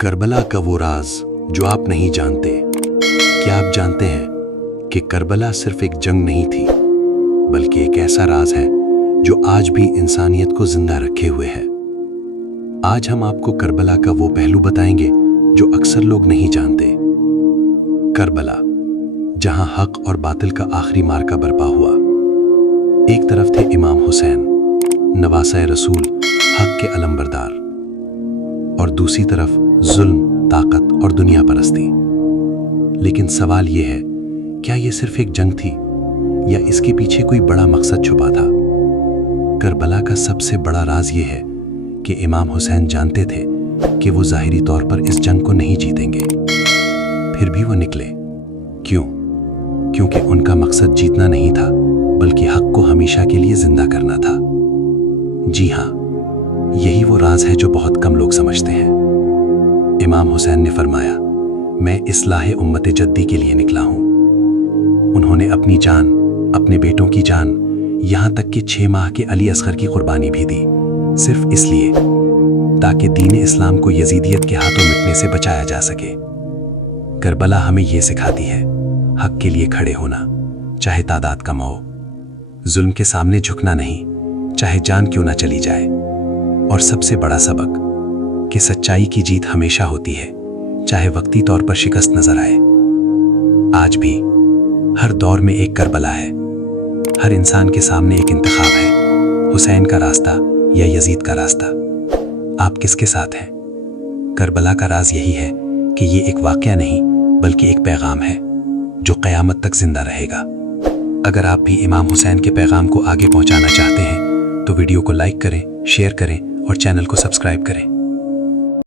کربلا کا وہ راز جو آپ نہیں جانتے۔ کیا آپ جانتے ہیں کہ کربلا صرف ایک جنگ نہیں تھی، بلکہ ایک ایسا راز ہے جو آج بھی انسانیت کو زندہ رکھے ہوئے ہے۔ آج ہم آپ کو کربلا کا وہ پہلو بتائیں گے جو اکثر لوگ نہیں جانتے۔ کربلا، جہاں حق اور باطل کا آخری مارکا برپا ہوا۔ ایک طرف تھے امام حسین، نواسۂ رسول، حق کے علمبردار، اور دوسری طرف ظلم، طاقت اور دنیا پرستی۔ لیکن سوال یہ ہے، کیا یہ صرف ایک جنگ تھی یا اس کے پیچھے کوئی بڑا مقصد چھپا تھا؟ کربلا کا سب سے بڑا راز یہ ہے کہ امام حسین جانتے تھے کہ وہ ظاہری طور پر اس جنگ کو نہیں جیتیں گے، پھر بھی وہ نکلے۔ کیوں؟ کیونکہ ان کا مقصد جیتنا نہیں تھا، بلکہ حق کو ہمیشہ کے لیے زندہ کرنا تھا۔ جی ہاں، یہی وہ راز ہے جو بہت کم لوگ سمجھتے ہیں۔ امام حسین نے فرمایا، میں اصلاح امت جدی کے لیے نکلا ہوں۔ انہوں نے اپنی جان، اپنے بیٹوں کی جان، یہاں تک کہ 6 ماہ کے علی اصغر کی قربانی بھی دی، صرف اس لیے تاکہ دین اسلام کو یزیدیت کے ہاتھوں مٹنے سے بچایا جا سکے۔ کربلا ہمیں یہ سکھاتی ہے، حق کے لیے کھڑے ہونا، چاہے تعداد کم ہو، ظلم کے سامنے جھکنا نہیں، چاہے جان کیوں نہ چلی جائے، اور سب سے بڑا سبق کہ سچائی کی جیت ہمیشہ ہوتی ہے، چاہے وقتی طور پر شکست نظر آئے۔ آج بھی ہر دور میں ایک کربلا ہے، ہر انسان کے سامنے ایک انتخاب ہے، حسین کا راستہ یا یزید کا راستہ۔ آپ کس کے ساتھ ہیں؟ کربلا کا راز یہی ہے کہ یہ ایک واقعہ نہیں، بلکہ ایک پیغام ہے جو قیامت تک زندہ رہے گا۔ اگر آپ بھی امام حسین کے پیغام کو آگے پہنچانا چاہتے ہیں تو ویڈیو کو لائک کریں، شیئر کریں اور چینل کو سبسکرائب کریں۔